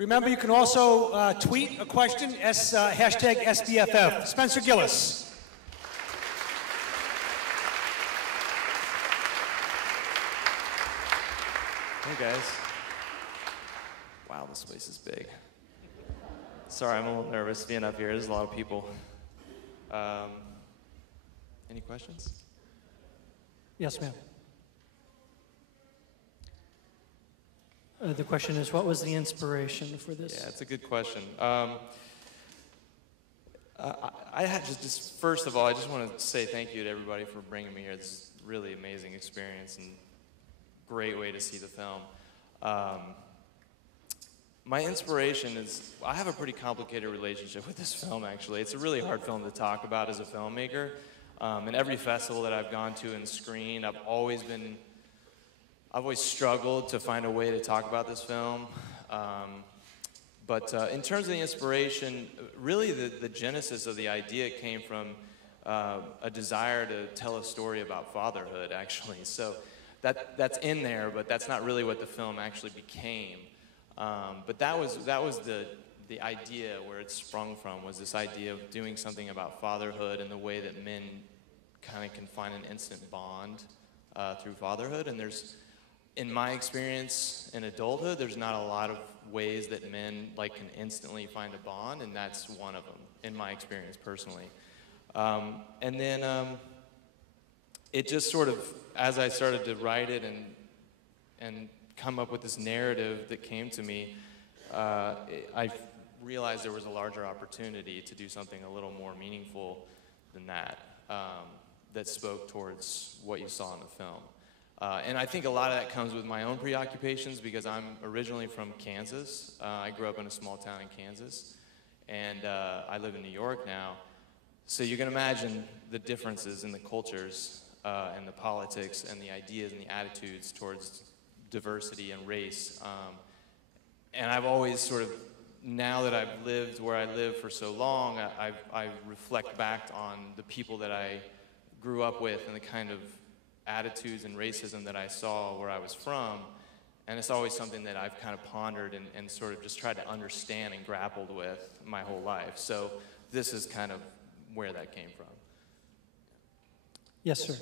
Remember, you can also tweet a question, hashtag SBFF. Spencer Gillis. Hey guys. Wow, this place is big. Sorry, I'm a little nervous being up here. There's a lot of people. Any questions? Yes, ma'am. The question is, what was the inspiration for this? Yeah, it's a good question. I had just first of all, I just want to say thank you to everybody for bringing me here. This is a really amazing experience and great way to see the film. My inspiration is, I have a pretty complicated relationship with this film, actually. It's a really hard film to talk about as a filmmaker. In every festival that I've gone to and screened, I've always struggled to find a way to talk about this film. But in terms of the inspiration, really the genesis of the idea came from a desire to tell a story about fatherhood, actually. So that's in there, but that's not really what the film actually became. But that was the idea where it sprung from, was this idea of doing something about fatherhood and the way that men kind of can find an instant bond through fatherhood. And in my experience in adulthood, there's not a lot of ways that men can instantly find a bond, and that's one of them, in my experience personally. And then it just sort of, as I started to write it and come up with this narrative that came to me, I realized there was a larger opportunity to do something a little more meaningful than that, that spoke towards what you saw in the film. And I think a lot of that comes with my own preoccupations, because I'm originally from Kansas. I grew up in a small town in Kansas, and I live in New York now. So you can imagine the differences in the cultures and the politics and the ideas and the attitudes towards diversity and race. And I've always sort of, now that I've lived where I live for so long, I reflect back on the people that I grew up with and the kind of attitudes and racism that I saw where I was from. And it's always something that I've kind of pondered and sort of just tried to understand and grappled with my whole life. So this is kind of where that came from. Yes, sir.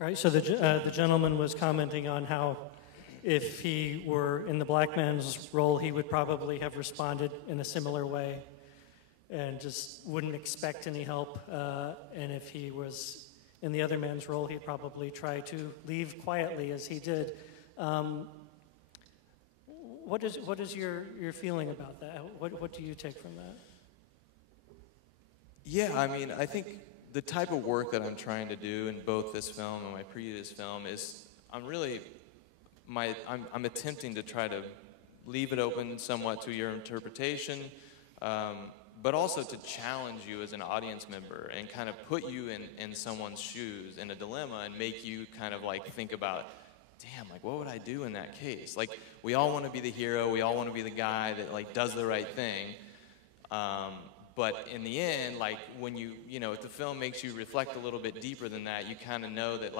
Right, so the gentleman was commenting on how if he were in the black man's role, he would probably have responded in a similar way and just wouldn't expect any help. And if he was in the other man's role, he'd probably try to leave quietly as he did. What is your feeling about that? What do you take from that? Yeah, I mean, I think the type of work that I'm trying to do in both this film and my previous film is I'm attempting to try to leave it open somewhat to your interpretation, but also to challenge you as an audience member and kind of put you in someone's shoes in a dilemma and make you kind of think about, damn, what would I do in that case? We all want to be the hero, we all want to be the guy that does the right thing. But in the end, when if the film makes you reflect a little bit deeper than that, you kind of know that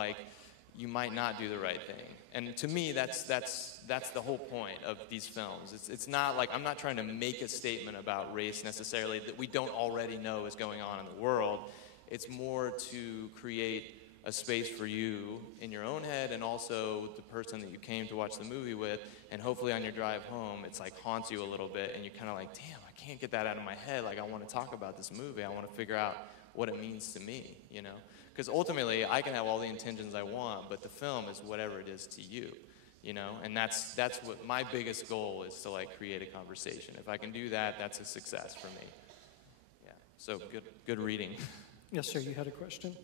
you might not do the right thing. And to me, that's the whole point of these films. It's not I'm not trying to make a statement about race necessarily that we don't already know is going on in the world. It's more to create a space for you in your own head and also the person that you came to watch the movie with, and hopefully on your drive home, it's haunts you a little bit and you're kind of damn, I can't get that out of my head. I want to talk about this movie. I want to figure out what it means to me, you know? Because ultimately, I can have all the intentions I want, but the film is whatever it is to you, you know? And that's what my biggest goal is, to like create a conversation. If I can do that, that's a success for me. Yeah, so good reading. Yes, sir, you had a question?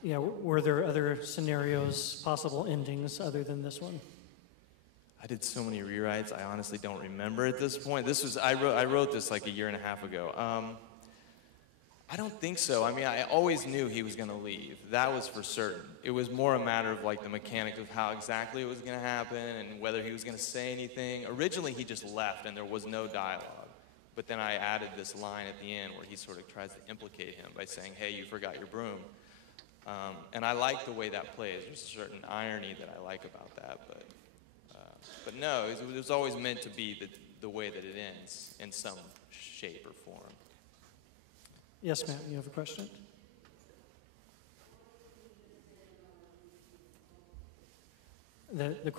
Yeah, were there other scenarios, possible endings other than this one? I did so many rewrites, I honestly don't remember at this point. I wrote this like a year and a half ago. I don't think so. I mean, I always knew he was going to leave. That was for certain. It was more a matter of like the mechanics of how exactly it was going to happen and whether he was going to say anything. Originally, he just left and there was no dialogue. But then I added this line at the end where he sort of tries to implicate him by saying, hey, you forgot your broom. And I like the way that plays. There's a certain irony that I like about that. But no, it was always meant to be the way that it ends in some shape or form. Yes, ma'am, you have a question? The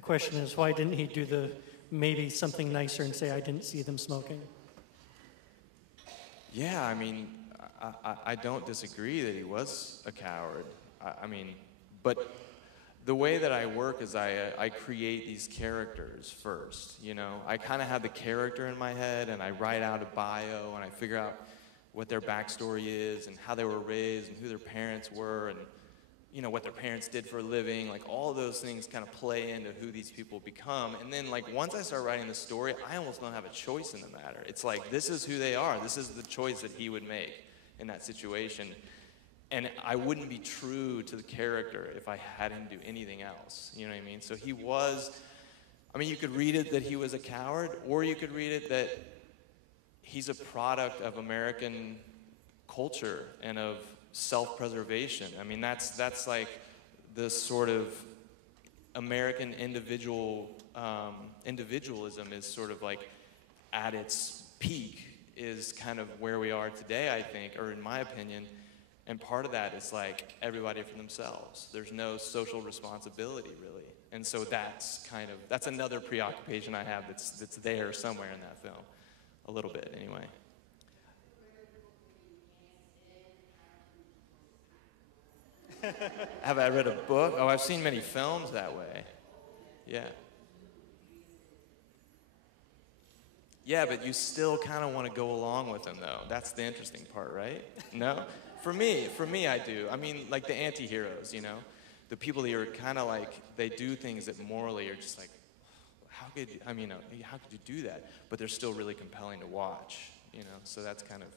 question is, why didn't he do maybe something nicer and say, I didn't see them smoking? Yeah, I mean, I don't disagree that he was a coward. I mean, but the way that I work is I create these characters first, you know? I kind of have the character in my head, and I write out a bio, and I figure out what their backstory is, and how they were raised, and who their parents were, and, you know, what their parents did for a living. Like, all of those things kind of play into who these people become. And then, like, once I start writing the story, I almost don't have a choice in the matter. It's like, this is who they are. This is the choice that he would make in that situation. And I wouldn't be true to the character if I had him do anything else. You know what I mean? So he was, I mean, you could read it that he was a coward, or you could read it that he's a product of American culture and of self-preservation. I mean, that's like the sort of American individualism is sort of like at its peak is kind of where we are today, I think, or in my opinion. And part of that is like everybody for themselves. There's no social responsibility really. And so that's another preoccupation I have that's there somewhere in that film. A little bit anyway. Have I read a book? Oh, I've seen many films that way. Yeah. Yeah, but you still kind of want to go along with them though. That's the interesting part, right? No? For me, I do. I mean, like the anti-heroes, you know? The people that are kind of like, they do things that morally are just like, how could you do that? But they're still really compelling to watch, you know? So that's kind of,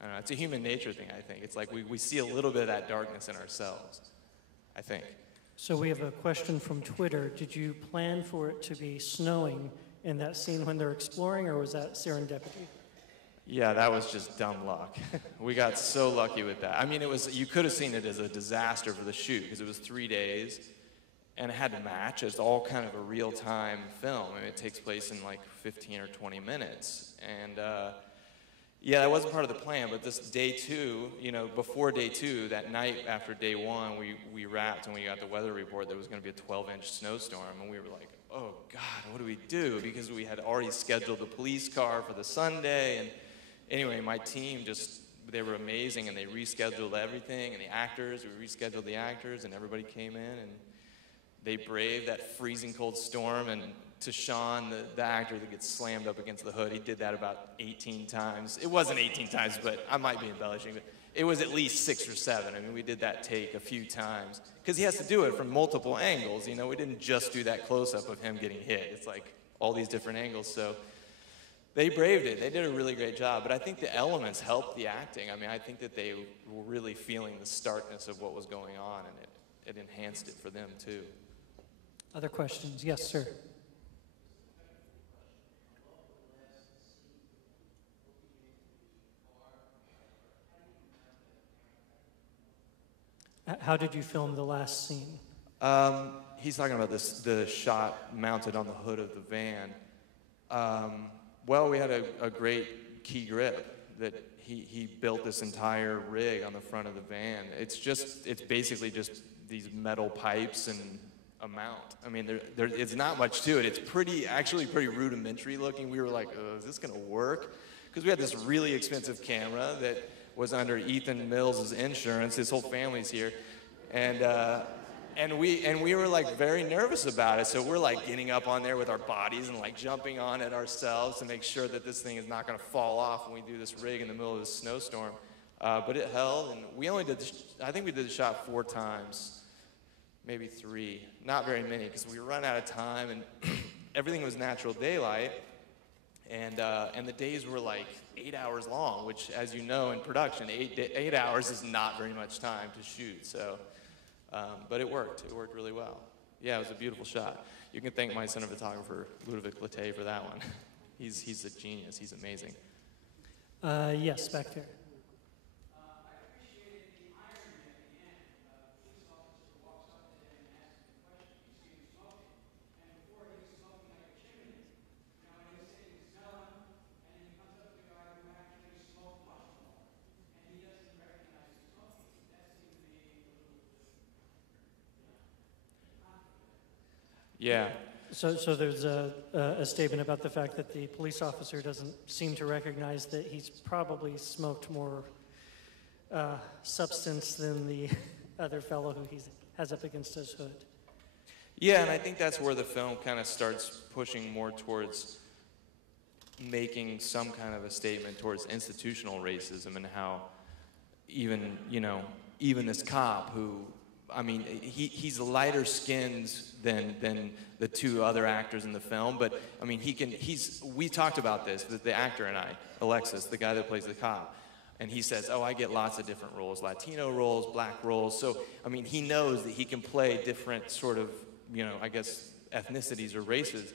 I don't know, it's a human nature thing, I think. It's like we see a little bit of that darkness in ourselves, I think. So we have a question from Twitter. Did you plan for it to be snowing in that scene when they're exploring, or was that serendipity? Yeah, that was just dumb luck. We got so lucky with that. I mean, you could have seen it as a disaster for the shoot because it was 3 days and it had to match. It's all kind of a real-time film. I mean, it takes place in like 15 or 20 minutes. And yeah, that wasn't part of the plan, but this day two, you know, before day two, that night after day one, we wrapped and we got the weather report that was going to be a 12-inch snowstorm, and we were like, oh God, what do we do? Because we had already scheduled the police car for the Sunday, and anyway, my team they were amazing, and they rescheduled everything, and we rescheduled the actors, and everybody came in, and they braved that freezing cold storm. And to Sean, the actor that gets slammed up against the hood, he did that about 18 times. It wasn't 18 times, but I might be embellishing, but it was at least 6 or 7. I mean, we did that take a few times, because he has to do it from multiple angles, you know? We didn't just do that close-up of him getting hit. It's like all these different angles, so they braved it. They did a really great job, but I think the elements helped the acting. I mean, I think that they were really feeling the starkness of what was going on, and it enhanced it for them, too. Other questions? Yes, sir. How did you film the last scene? He's talking about the shot mounted on the hood of the van. Well, we had a great key grip that he built this entire rig on the front of the van. It's basically just these metal pipes and a mount. I mean, it's not much to it. It's actually pretty rudimentary looking. We were like, oh, is this gonna work? Because we had this really expensive camera that was under Ethan Mills' insurance. His whole family's here. And we were like very nervous about it. So we're like getting up on there with our bodies and like jumping on it ourselves to make sure that this thing is not gonna fall off when we do this rig in the middle of this snowstorm. But it held, and we only I think we did the shot 4 times, maybe 3, not very many, because we run out of time, and everything was natural daylight, and the days were like 8 hours long, which, as you know, in production, 8 hours is not very much time to shoot. So, but it worked. It worked really well. Yeah, it was a beautiful shot. You can thank my cinematographer, Ludovic Latte, for that one. He's a genius. He's amazing. Yes, back there. Yeah. So there's a statement about the fact that the police officer doesn't seem to recognize that he's probably smoked more substance than the other fellow who he has up against his hood. Yeah, and I think that's where the film kind of starts pushing more towards making some kind of a statement towards institutional racism and how even this cop who, I mean, he's lighter skinned than the 2 other actors in the film, but I mean, we talked about this, the actor and I, Alexis, the guy that plays the cop, and he says, oh, I get lots of different roles, Latino roles, black roles, so, I mean, he knows that he can play different sort of, I guess, ethnicities or races,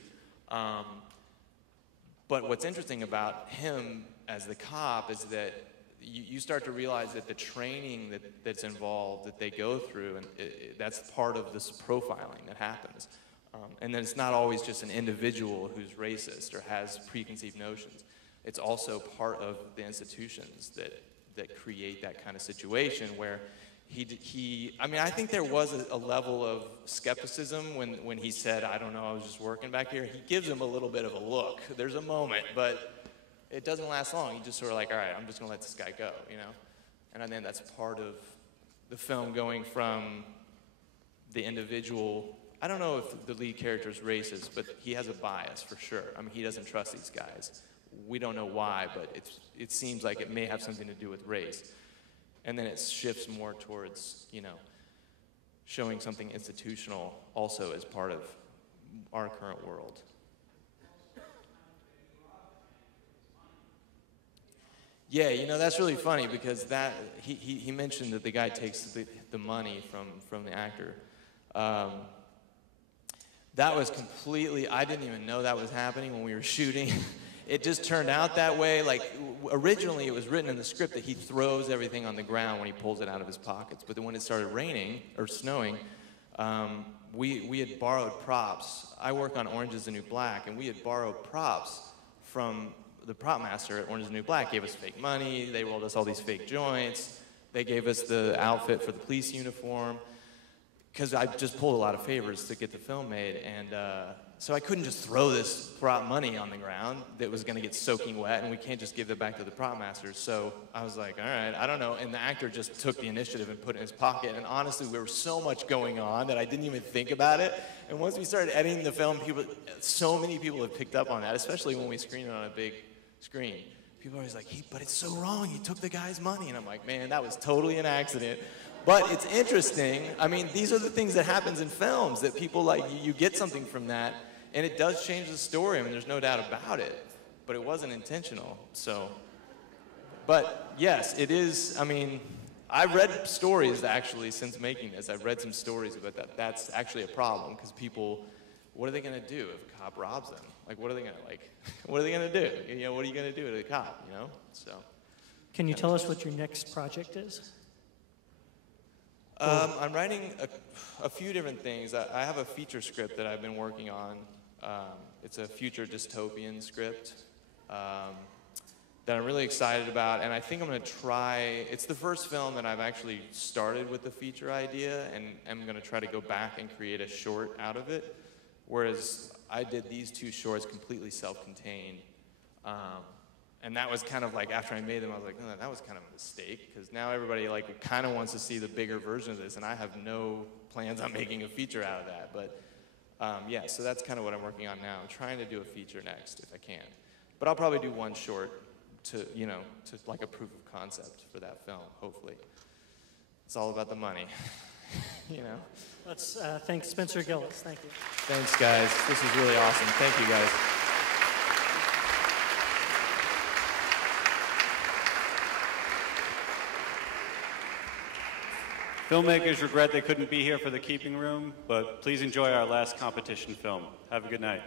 but what's interesting about him as the cop is that you start to realize that the training that's involved, that they go through, and that's part of this profiling that happens. And then it's not always just an individual who's racist or has preconceived notions. It's also part of the institutions that create that kind of situation where I mean, I think there was a level of skepticism when he said, I don't know, I was just working back here. He gives him a little bit of a look. There's a moment, but it doesn't last long. He just sort of like, all right, I'm just gonna let this guy go, And I think that's part of the film going from the individual. I don't know if the lead character is racist, but he has a bias for sure. I mean, he doesn't trust these guys. We don't know why, but it seems like it may have something to do with race. And then it shifts more towards, showing something institutional also as part of our current world. Yeah, that's really funny because he mentioned that the guy takes the money from the actor. That was completely, I didn't even know that was happening when we were shooting. It just turned out that way. Like, originally it was written in the script that he throws everything on the ground when he pulls it out of his pockets. But then when it started raining or snowing, we had borrowed props. I work on Orange is the New Black, and we had borrowed props from the prop master at Orange is the New Black. Gave us fake money. They rolled us all these fake joints. They gave us the outfit for the police uniform. Because I just pulled a lot of favors to get the film made, and so I couldn't just throw this prop money on the ground that was going to get soaking wet, and we can't just give it back to the prop master. So I was like, all right, I don't know. And the actor just took the initiative and put it in his pocket. And honestly, there was so much going on that I didn't even think about it. And once we started editing the film, so many people have picked up on that, especially when we screen it on a big screen. People are always like, but it's so wrong. He took the guy's money. And I'm like, man, that was totally an accident. But it's interesting. I mean, these are the things that happens in films, that people like, you get something from that, and it does change the story. I mean, there's no doubt about it. But it wasn't intentional, so. But yes, it is, I mean, I've read stories actually since making this. I've read some stories about that. That's actually a problem, because people, what are they gonna do if a cop robs them? Like, what are they gonna, what are they gonna do? What are you gonna do to the cop, so. Can you tell us what your next project is? I'm writing a few different things. I have a feature script that I've been working on. It's a future dystopian script. that I'm really excited about, and I think I'm going to try. It's the first film that I've actually started with the feature idea, and I'm going to try to go back and create a short out of it, whereas I did these 2 shorts completely self-contained. And that was kind of like, after I made them, I was like, oh, that was kind of a mistake, because now everybody like kind of wants to see the bigger version of this, and I have no plans on making a feature out of that. But yeah, so that's kind of what I'm working on now. I'm trying to do a feature next if I can. But I'll probably do 1 short to like a proof of concept for that film, hopefully. It's all about the money, Let's thank Spencer Gillis. Thank you. Thanks, guys. This is really awesome. Thank you, guys. Filmmakers regret they couldn't be here for the keeping room, but please enjoy our last competition film. Have a good night.